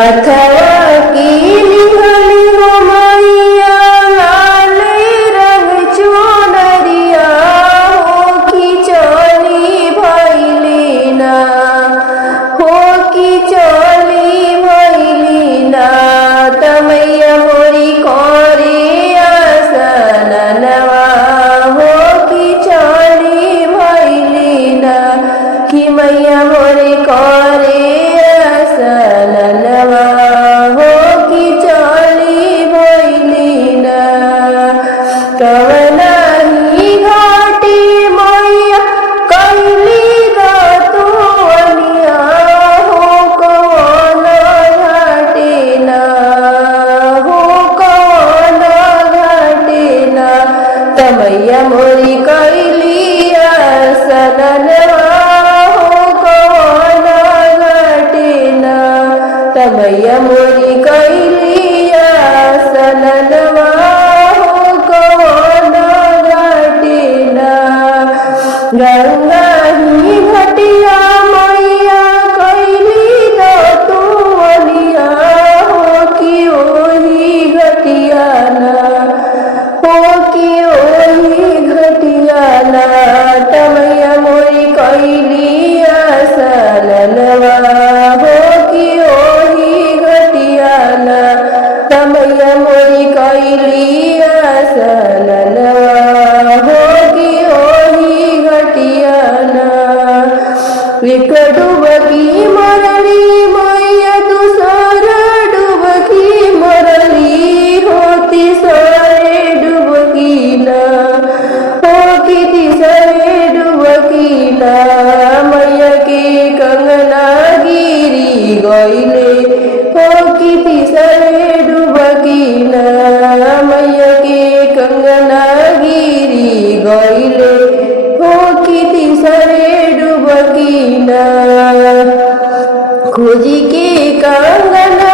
अथवा कीली हली हो मैया लाले रंग चुनरिया हो कि चली भैली ना हो कि चली भैली ना तमैया मोरी करे आसनवा हो कि चली भैली ना कि मैया मोरी करे आसनवा हो कि चली भैली ना कवना ही घाटी मैया कैली दतुअनिया हो कवन घाटी ना हो कवन घाटी ना तमैया मोरी कैली आसनवा हो कवन घाटी ना तमैया मोरी कैली आसनवा हो कवन घाटी ना गंगा ही घटिया मैया कैली दतुअनिया हो कि ओही घटिया ना हो कि ओही घटिया ना तमैया मोरी कैली आसनवा हो कि ओही घटिया ना तमैया मोरी कैली आसनवा हो कि ओही घटिया ना एक डुबकी मरली मैया दूसर डुबकी मरली हो तीसरे डुबकी ना हो कि तीसरे डुबकी ना मैया के कंगना गिरी गईले हो कि तीसरे डुबकी ना मैया के कंगना गिरी गईले हो कि तीसरे डुबकी ना खोजी के कंगना